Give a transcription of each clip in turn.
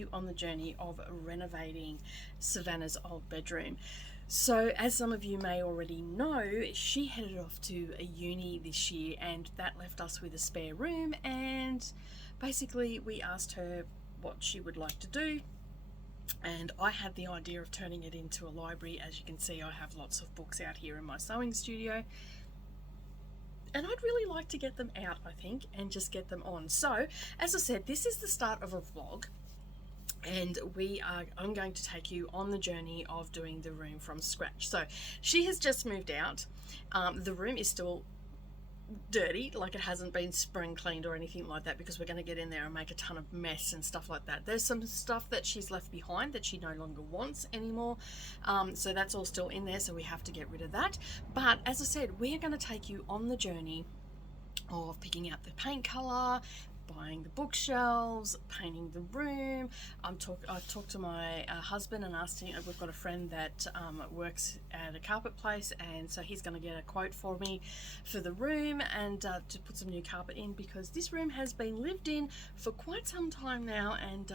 you on the journey of renovating Savannah's old bedroom. So as some of you may already know, she headed off to a uni this year, and that left us with a spare room, and basically we asked her what she would like to do, and I had the idea of turning it into a library. As you can see, I have lots of books out here in my sewing studio, and I'd really like to get them out, I think, and just get them on. So as I said, this is the start of a vlog, and I'm going to take you on the journey of doing the room from scratch. So she has just moved out. The room is still dirty, like it hasn't been spring cleaned or anything like that, because we're going to get in there and make a ton of mess and stuff like that. There's some stuff that she's left behind that she no longer wants anymore, so that's all still in there, so we have to get rid of that. But as I said, we are going to take you on the journey of picking out the paint color, buying the bookshelves, painting the room. I've talked to my husband and asked him. We've got a friend that works at a carpet place, and so he's going to get a quote for me for the room and to put some new carpet in, because this room has been lived in for quite some time now, and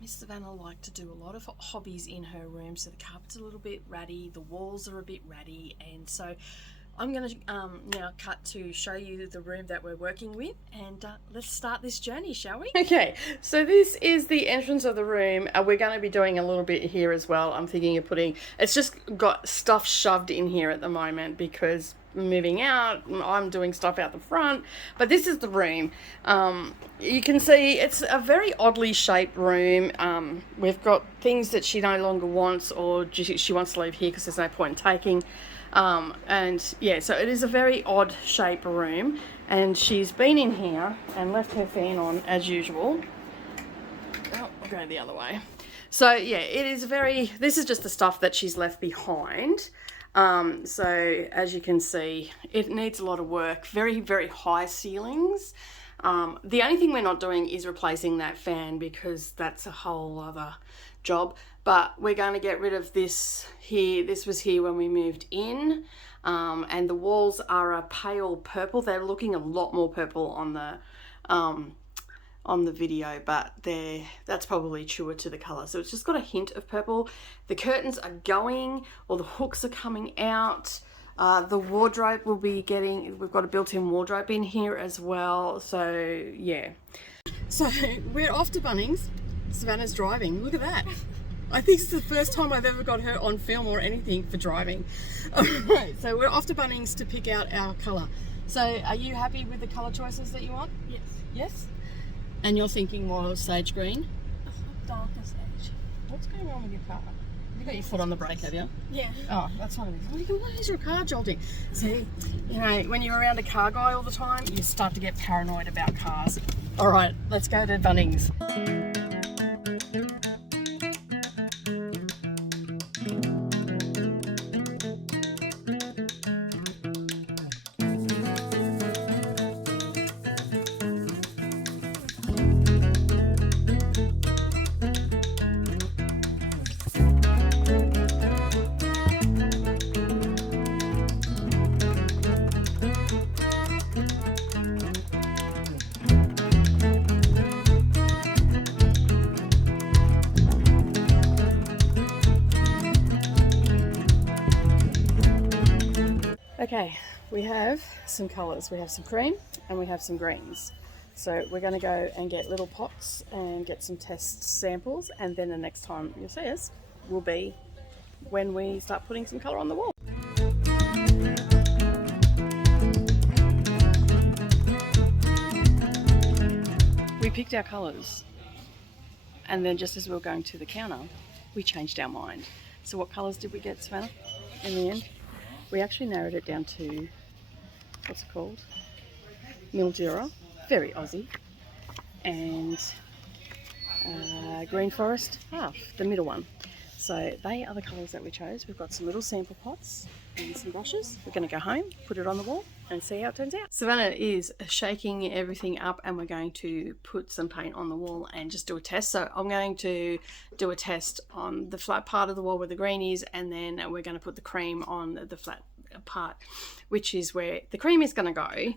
Miss Savannah liked to do a lot of hobbies in her room, so the carpet's a little bit ratty, the walls are a bit ratty, and so I'm going to now cut to show you the room that we're working with, and let's start this journey, shall we? Okay, so this is the entrance of the room. We're going to be doing a little bit here as well. I'm thinking of it's just got stuff shoved in here at the moment because moving out, I'm doing stuff out the front, but this is the room. You can see it's a very oddly shaped room. We've got things that she no longer wants, or she wants to leave here because there's no point in taking. And yeah, so it is a very odd shaped room, and she's been in here and left her fan on as usual. Oh, I'll go the other way. So yeah, this is just the stuff that she's left behind. So as you can see, it needs a lot of work. Very, very high ceilings. The only thing we're not doing is replacing that fan, because that's a whole other job. But we're going to get rid of this here. This was here when we moved in, and the walls are a pale purple. They're looking a lot more purple on the video, but that's probably truer to the color. So it's just got a hint of purple. The curtains are going, or the hooks are coming out. The wardrobe will be we've got a built-in wardrobe in here as well. So yeah. So we're off to Bunnings. Savannah's driving. Look at that. I think it's the first time I've ever got her on film or anything for driving. Alright, so we're off to Bunnings to pick out our colour. So are you happy with the colour choices that you want? Yes. Yes? And you're thinking more sage green? Darker sage. What's going on with your car? You got your foot on the brake, have you? Yeah. Oh, that's what it is. Why is your car jolting? See, when you're around a car guy all the time, you start to get paranoid about cars. Alright, let's go to Bunnings. Okay, we have some colours. We have some cream and we have some greens. So we're going to go and get little pots and get some test samples, and then the next time you'll see us will be when we start putting some colour on the wall. We picked our colours, and then just as we were going to the counter, we changed our mind. So what colours did we get, Savannah, in the end? We actually narrowed it down to, what's it called? Mildura, very Aussie, and Green Forest half, the middle one. So they are the colours that we chose. We've got some little sample pots and some brushes. We're going to go home, put it on the wall and see how it turns out. Savannah is shaking everything up, and we're going to put some paint on the wall and just do a test. So I'm going to do a test on the flat part of the wall where the green is, and then we're going to put the cream on the flat part, which is where the cream is going to go.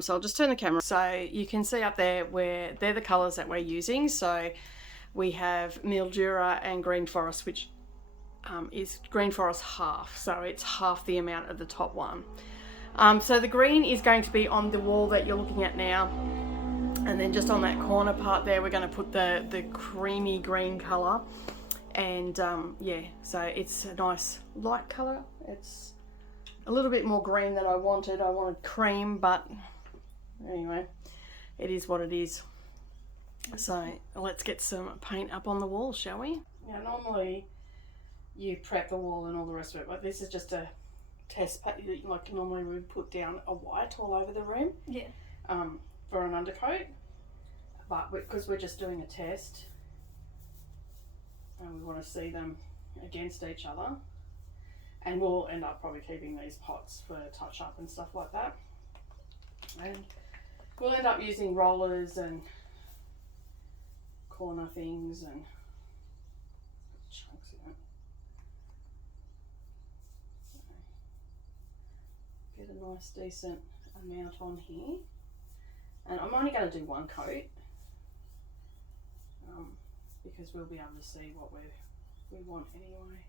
So I'll just turn the camera so you can see up there where they're the colours that we're using. So we have Mildura and Green Forest, which is Green Forest half, so it's half the amount of the top one. So the green is going to be on the wall that you're looking at now, and then just on that corner part there we're going to put the creamy green colour. And yeah, so it's a nice light colour. It's a little bit more green than I wanted. I wanted cream, but anyway, it is what it is. So let's get some paint up on the wall, shall we? Now normally you prep the wall and all the rest of it, but this is just a test paint. Like normally we would put down a white all over the room, Yeah. for an undercoat, but because we're just doing a test and we want to see them against each other, and we'll end up probably keeping these pots for touch up and stuff like that, and we'll end up using rollers and corner things and chunks in it. Get a nice decent amount on here, and I'm only going to do one coat because we'll be able to see what we want anyway.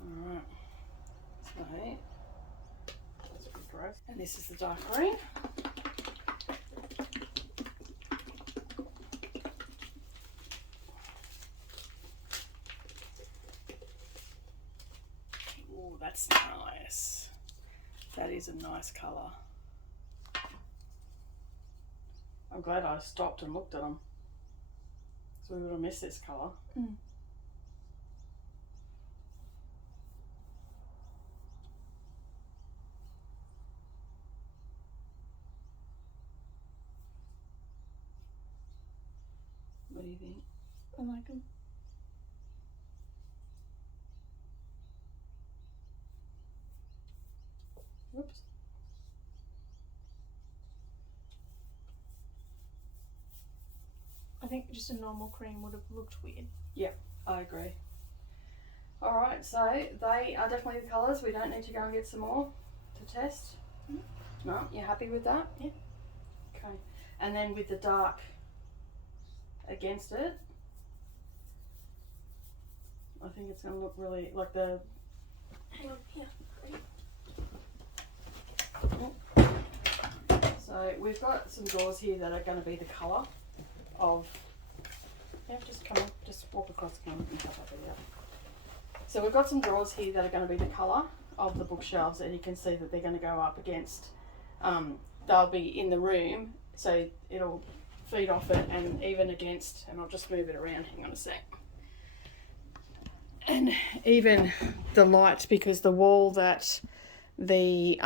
Alright, so that's a good growth, and this is the dark green. Oh, that's nice. That is a nice colour. I'm glad I stopped and looked at them, so we would have missed this colour. Mm. What do you think? I like them. Whoops. I think just a normal cream would have looked weird. Yeah, I agree. Alright, so they are definitely the colours. We don't need to go and get some more to test. Mm. No, you're happy with that? Yeah. Okay. And then with the dark against it, I think it's going to look really like the... Hang on, here. So we've got some drawers here that are going to be the colour of... Yeah, just come on, just walk across the counter and help up with that. So we've got some drawers here that are going to be the colour of the bookshelves, and you can see that they're going to go up against... they'll be in the room, so it'll feed off it, and even against... And I'll just move it around, hang on a sec. And even the light, because the wall that the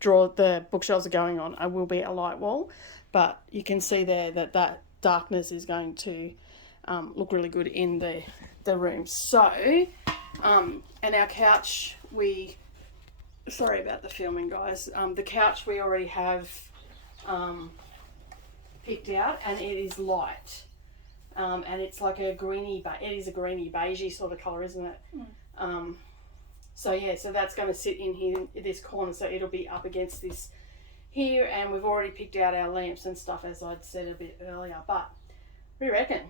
the bookshelves are going on will be a light wall, but you can see there that that darkness is going to look really good in the room. So and our couch, sorry about the filming, guys, the couch we already have picked out, and it is light. And it's like a greeny, it is a greeny beigey sort of colour, isn't it? Mm. So yeah, so that's going to sit in here, in this corner, so it'll be up against this here, and we've already picked out our lamps and stuff, as I'd said a bit earlier, but what do you reckon?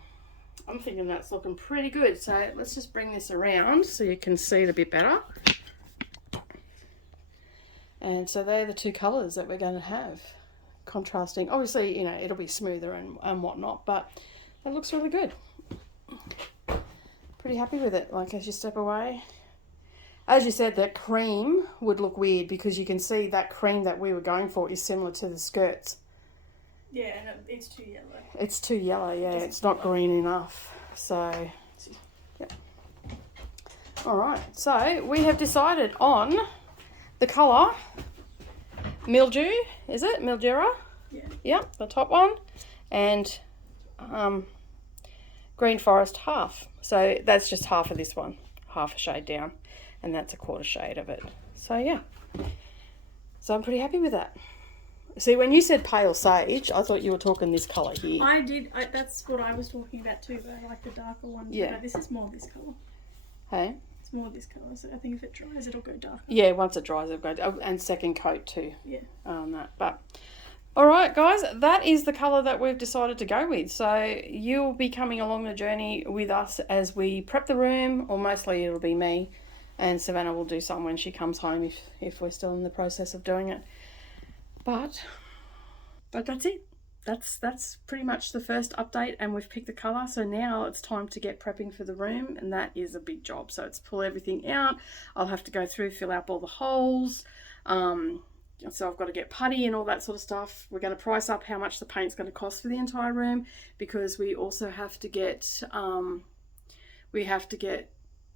I'm thinking that's looking pretty good, so let's just bring this around so you can see it a bit better. And so they're the two colours that we're going to have, contrasting. Obviously, you know, it'll be smoother and whatnot, but that looks really good. Pretty happy with it. Like, as you step away, as you said, that cream would look weird because you can see that cream that we were going for is similar to the skirts. Yeah, and it's too yellow. It's too yellow, yeah. It's not green enough. So, yep. All right. So we have decided on the colour Mildew. Is it Mildura? Yeah. Yep, the top one, and Green Forest half. So that's just half of this one, half a shade down, and that's a quarter shade of it. So yeah, so I'm pretty happy with that. See, when you said pale sage, I thought you were talking this colour here. I did. That's what I was talking about too, but I like the darker one. Yeah. But this is more this colour. Hey? It's more this colour, so I think if it dries, it'll go darker. Yeah, once it dries, it'll go, and second coat too. Yeah. On that. But Alright guys, that is the colour that we've decided to go with. So you'll be coming along the journey with us as we prep the room, or mostly it'll be me, and Savannah will do some when she comes home if we're still in the process of doing it. But that's it. That's pretty much the first update, and we've picked the colour. So now it's time to get prepping for the room, and that is a big job. So it's pull everything out. I'll have to go through, fill out all the holes. So I've got to get putty and all that sort of stuff. We're going to price up how much the paint's going to cost for the entire room, because we also have to get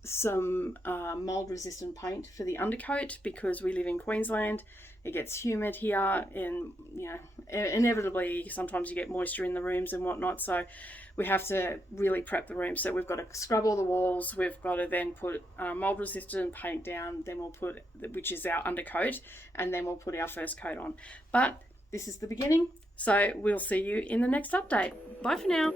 some mold resistant paint for the undercoat, because we live in Queensland. It gets humid here, and you know, inevitably sometimes you get moisture in the rooms and whatnot, so we have to really prep the room. So we've got to scrub all the walls, we've got to then put mold resistant paint down, then we'll put, which is our undercoat, and then we'll put our first coat on. But this is the beginning, so we'll see you in the next update. Bye for now.